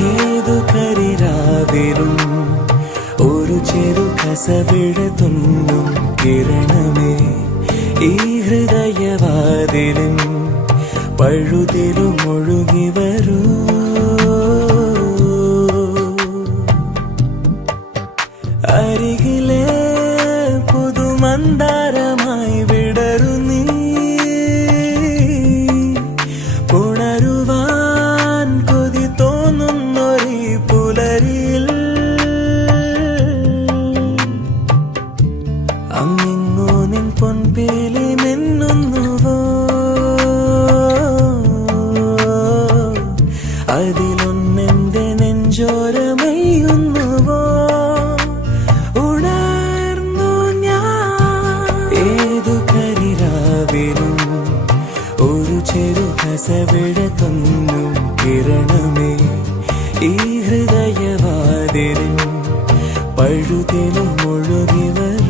ഏതു കരിരാവിലും ഒരു ചെറു കസവിട തുന്നും കിരണമേ ഈ ഹൃദയവാതിലും പഴുതിലും ഒഴുകി വരൂ. അരികിലെ പുതുമന്ദാരമായി വിടരു നീ, ഉണരുവാൻ കൊതി തോന്നുന്നൊരു പുലരിയിൽ. അങ്ങിങ്ങോ നിൻ പൊൻപേലി മിന്നുന്നുവോ, അതിലൊന്നെന്റെ നെഞ്ചോരമയുന്നുവോ. ഉണർന്നു ഞാൻ ഏതു കരിരാവിലും ഒരു ചെറു കസവിട തുന്നും കിരണമേ ഈ ഹൃദയവാതിലും പഴുതിലും ഒഴുകി വരും.